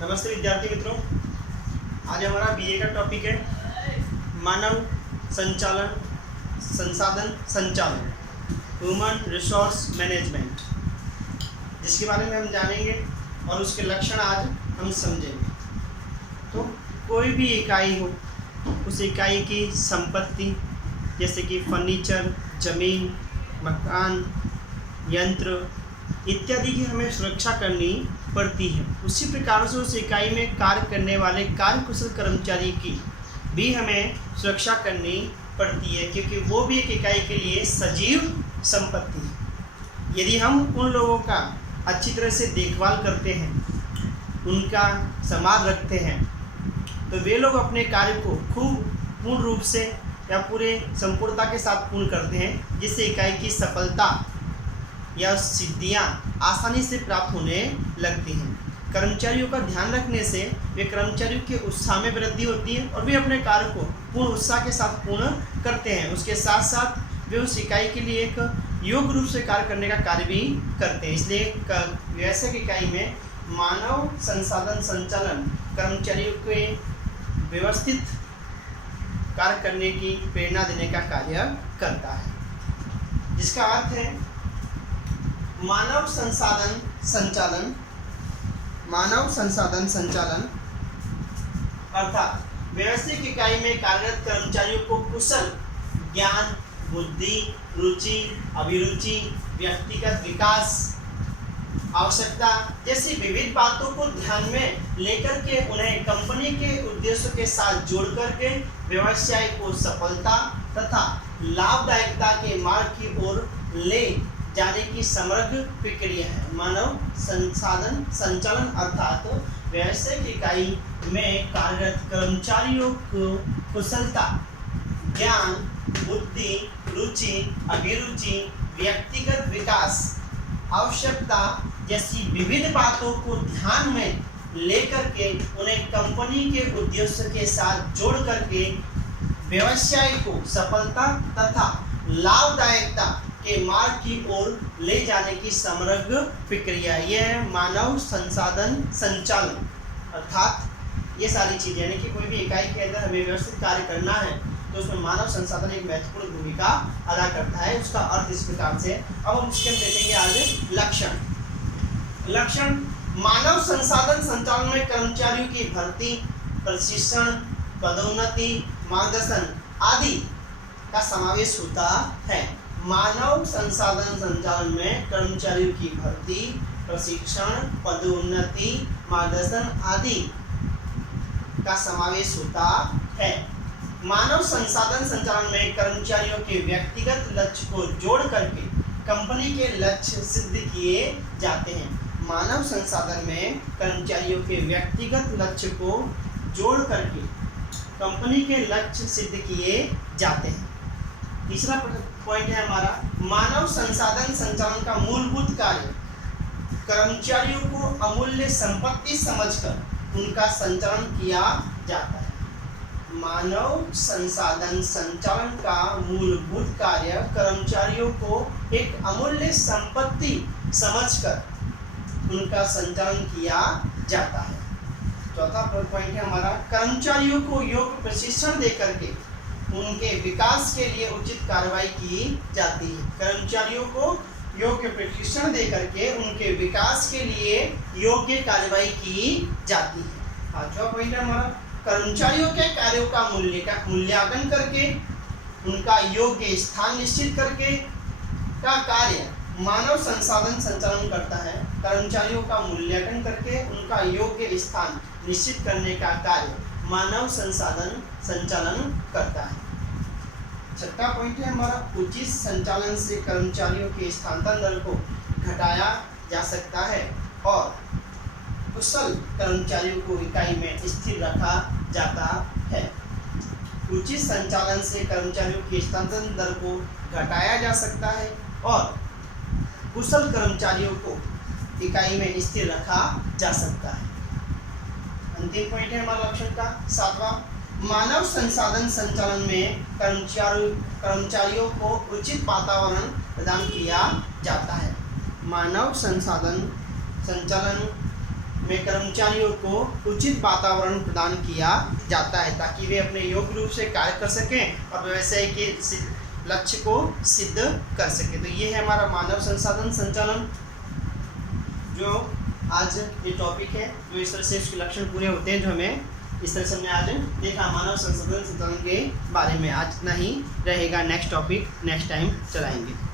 नमस्ते विद्यार्थी मित्रों, आज हमारा बीए का टॉपिक है मानव संचालन संसाधन संचालन, ह्यूमन रिसोर्स मैनेजमेंट, जिसके बारे में हम जानेंगे और उसके लक्षण आज हम समझेंगे। तो कोई भी इकाई हो, उस इकाई की संपत्ति जैसे कि फर्नीचर, जमीन, मकान, यंत्र इत्यादि की हमें सुरक्षा करनी पड़ती है। उसी प्रकार से उस इकाई में कार्य करने वाले कार्यकुशल कर्मचारी की भी हमें सुरक्षा करनी पड़ती है, क्योंकि वो भी एक इकाई के लिए सजीव संपत्ति है। यदि हम उन लोगों का अच्छी तरह से देखभाल करते हैं, उनका संभाल रखते हैं, तो वे लोग अपने कार्य को खूब पूर्ण रूप से या पूरे संपूर्णता के साथ पूर्ण करते हैं, जिससे इकाई की सफलता या सिद्धियां आसानी से प्राप्त होने लगती हैं। कर्मचारियों का ध्यान रखने से वे कर्मचारियों के उत्साह में वृद्धि होती है और वे अपने कार्य को पूर्ण उत्साह के साथ पूर्ण करते हैं। उसके साथ साथ वे उस इकाई के लिए एक योग्य रूप से कार्य करने का कार्य भी करते हैं। इसलिए व्यवसायिक इकाई में मानव संसाधन संचालन कर्मचारियों के व्यवस्थित कार्य करने की प्रेरणा देने का कार्य करता है, जिसका अर्थ है मानव संसाधन संचालन अर्थात व्यवसायिक इकाई में कार्यरत कर्मचारियों को कुशल ज्ञान, बुद्धि, रुचि, अभिरुचि, व्यक्तिगत विकास, आवश्यकता जैसी विविध बातों को ध्यान में लेकर के उन्हें कंपनी के उद्देश्यों के साथ जोड़ करके व्यवसाय को सफलता तथा लाभदायकता के मार्ग की ओर ले जाने की समग्र प्रक्रिया है। मानव संसाधन संचालन अर्थात व्यवसायिक इकाई में कार्यरत कर्मचारियों को कुशलता, ज्ञान, बुद्धि, रुचि, अभिरुचि, व्यक्तिगत विकास, आवश्यकता जैसी विविध बातों को ध्यान में लेकर के उन्हें कंपनी के उद्देश्य के साथ जोड़ करके व्यवसाय को सफलता तथा लाभदायकता के मार्ग की ओर ले जाने की समग्र प्रक्रिया, यह है मानव संसाधन संचालन। अर्थात ये सारी चीजें, यानी कि कोई भी इकाई के अंदर हमें व्यवस्थित कार्य करना है तो उसमें मानव संसाधन एक महत्वपूर्ण भूमिका अदा करता है। उसका अर्थ इस प्रकार से। अब हम उसके देखेंगे आज लक्षण। मानव संसाधन संचालन में कर्मचारियों की भर्ती, प्रशिक्षण, पदोन्नति, मार्गदर्शन आदि का समावेश होता है। मानव संसाधन संचालन में कर्मचारियों की भर्ती, प्रशिक्षण, पदोन्नति, मार्गदर्शन आदि का समावेश होता है। मानव संसाधन संचालन में कर्मचारियों के व्यक्तिगत लक्ष्य को जोड़ करके कंपनी के लक्ष्य सिद्ध किए जाते हैं। मानव संसाधन में कर्मचारियों के व्यक्तिगत लक्ष्य को जोड़ करके कंपनी के लक्ष्य सिद्ध किए जाते हैं। तीसरा पॉइंट है हमारा, मानव संसाधन संचालन का मूलभूत कार्य कर्मचारियों को अमूल्य संपत्ति समझकर उनका संचालन किया जाता है। मानव संसाधन संचालन का मूलभूत कार्य कर्मचारियों को एक अमूल्य संपत्ति समझकर उनका संचालन किया जाता है। चौथा पॉइंट है हमारा, कर्मचारियों को योग्य प्रशिक्षण देकर के उनके विकास के लिए उचित कार्रवाई की जाती है। कर्मचारियों को योग्य प्रशिक्षण देकर के उनके विकास के लिए योग्य कार्रवाई की जाती है। पांचवा पॉइंट है हमारा, कर्मचारियों के कार्यों का मूल्यांकन करके उनका योग्य स्थान निश्चित करके का कार्य मानव संसाधन संचालन करता है। कर्मचारियों का मूल्यांकन करके उनका योग्य स्थान निश्चित करने का कार्य मानव संसाधन संचालन करता है। छठा पॉइंट है हमारा, उचित संचालन से कर्मचारियों के स्थानांतरण दर को घटाया जा सकता है और कुशल कर्मचारियों को इकाई में स्थिर रखा जाता है। उचित संचालन से कर्मचारियों के स्थानांतरण दर को घटाया जा सकता है और कुशल कर्मचारियों को इकाई में स्थिर रखा जा सकता है। अंतिम पॉइंट है हमारा लक्षण का सातवां, मानव संसाधन संचालन में कर्मचारियों को उचित वातावरण प्रदान किया जाता है। मानव संसाधन संचालन में कर्मचारियों को उचित वातावरण प्रदान किया जाता है ताकि वे अपने योग्य रूप से कार्य कर सकें और व्यवसाय के लक्ष्य को सिद्ध कर सकें। तो ये है हमारा मानव संसाधन संचालन, जो आज ये टॉपिक है, जो इस तरह से उसके लक्षण पूरे होते हैं, जो हमें इस तरह से हमने आज देखा मानव संसाधन संचालन के बारे में। आज इतना ही रहेगा, नेक्स्ट टॉपिक नेक्स्ट टाइम चलाएंगे।